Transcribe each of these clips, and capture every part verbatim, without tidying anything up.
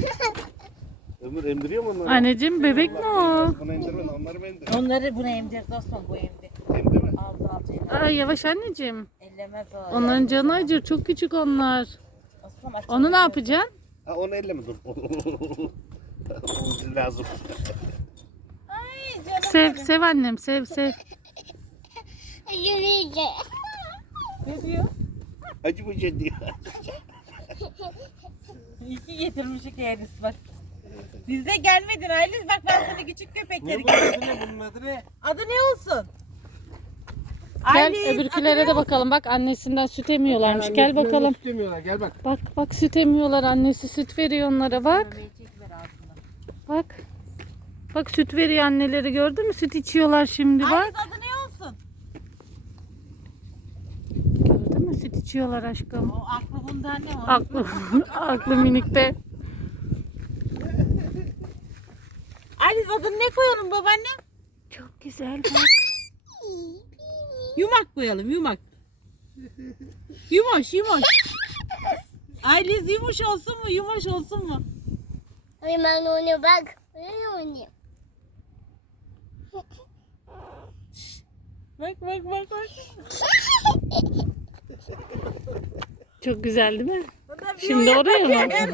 Ömür emdiriyor mu onları? Anneciğim bebek mi o? Bunu emdirme, onları mı emdir? Onları buna emdirdi Osman, bu emdi. Emdi mi? Aldı aldı ellemez. Ay yavaş anneciğim. Ellemez o. Onların canı acır. Çok küçük onlar. Osman, aç- Onu ne yapacaksın? Ha onu elleme dur. O lazım. Ay canım Sev, benim. sev annem. Sev, sev. Ne diyor? Acı bu şey diyor. İyi ki getirmişik Eris bak. Bize gelmedin Aylis, bak ben sana küçük köpekleri Ne getirdim. bu? Ne bunun adı ne? Adı ne olsun? Gel Aylis, adı öbürkülere ne de olsun? bakalım. Bak annesinden süt emiyorlarmış. Gel Annesinden bakalım. süt emiyorlar, gel bak. Bak bak süt emiyorlar. Annesi süt veriyor onlara bak. Memeyi çekiver ağzından. Bak. Bak süt veriyor anneleri, gördün mü? Süt içiyorlar şimdi bak. Aylis, adı ne olsun? Gördün mü? Süt içiyorlar aşkım. O aklı bunda anne o. Aklı, aklı minikte. Aylis, adını ne koyalım babaanne? Çok güzel bak. Yumak koyalım, yumak. Yumoş, yumoş. Aylis, yumuş olsun mu, yumoş olsun mu? Ben onu bak. Ben onu. Bak bak bak bak. Çok güzel değil mi? Şimdi oraya mı?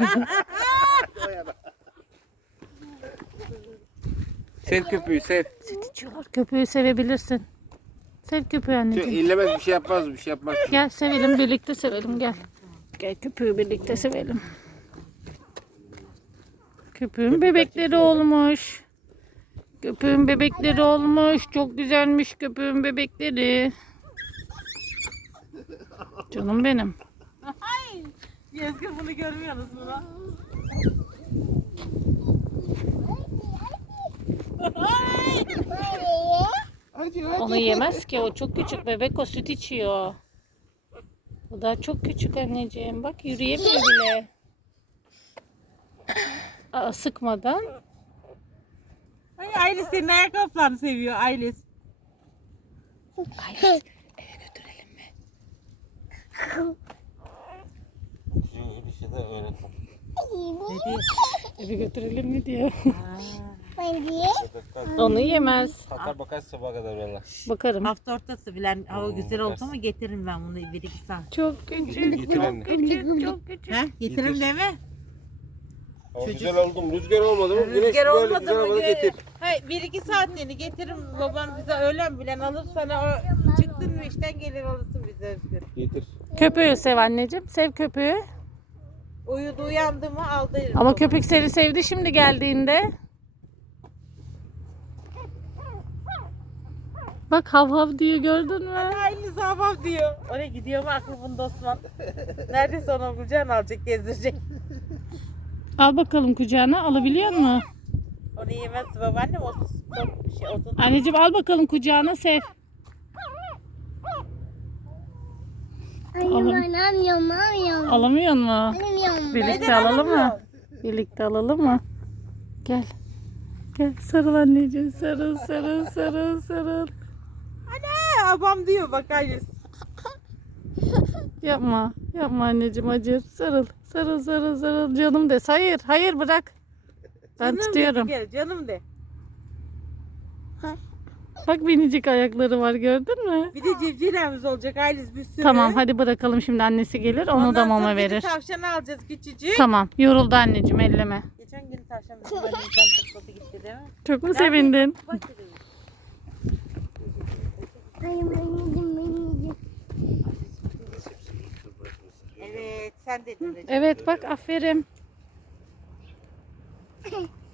Sev köpüğü sev. Süt içiyorlar. Köpüğü sevebilirsin. Sev köpüğü anneciğim. İllemez bir şey yapmaz, bir şey yapmaz. Gel sevelim, birlikte sevelim, gel. Gel köpüğü birlikte sevelim. Köpüğün bebekleri olmuş. Köpüğün bebekleri olmuş. Çok güzelmiş köpüğün bebekleri. Canım benim. Ay, Yazgın bunu görmüyorsunuz mu lan? Ay. Hadi Onu yemez ki, o çok küçük bebek, o süt içiyor. O daha çok küçük anneciğim. Bak yürüyemiyor bile. Aa, sıkmadan. Ay, Aylis senin ayakkabılarını seviyor Aylis. Ay, eve götürelim mi? Bir şey de öğretmem. Dedi. Eve götürelim mi diyor. Ben diye. Onu yemez. Kalkar bakar sabaha kadar valla. Bakarım. Hafta ortası bilen hava güzel oldu ama getiririm ben bunu bir iki saat. Çok küçük, Getir anne. çok küçük, çok küçük. He? Getiririm deme. Hava güzel oldu mu? Rüzgar olmadı mı? Güneş Rüzgar böyle olmadı güzel mı? olmadı getir. Hayır, bir iki saatliğini getiririm. Babam bize öğlen bilen alır, sana o çıktın mı işten gelir alırsın bize Özgür. Getir. Köpüğü sev anneciğim. Sev köpüğü. Uyudu uyandı mı aldırırım. Ama babam. köpek seni sevdi şimdi geldiğinde. Bak hav hav diyor, gördün mü? Aynı zaman diyor. Oraya gidiyor mu aklı bunda Osman? Neredeyse onu kucağına alacak, gezdirecek. Al bakalım kucağına, alabiliyor musun? Onu yemez babaannem, o çok şey otun. Anneciğim al bakalım kucağına, sev. Anne ben alamıyorum, alamıyorum. Alamıyor mu? Alamıyorum. Birlikte Neden alalım mı? alamıyorsun? Birlikte alalım mı? Gel. Gel sarıl anneciğim, sarıl sarıl sarıl sarıl. He, babam diyor bak Aylis. Yapma. Yapma anneciğim, acır. Sarıl. Sarıl sarıl sarıl canım de. Hayır hayır bırak. Ben Canım de tutuyorum. bir kere, canım de. Bak minicik ayakları var, gördün mü? Bir de civcivlerimiz olacak Aylis bir sürü. Tamam hadi bırakalım, şimdi annesi gelir onu Ondan da mama sonra bir de verir. tavşanı alacağız küçücük. Tamam, yoruldu anneciğim, elleme. Geçen gün tavşan bizim annemden topladı gitti değil mi? Çok mu sevindin? Bak dedim. Hayır, ben yedim, ben yedim. Evet sen dedin. Recep. Evet bak, aferin.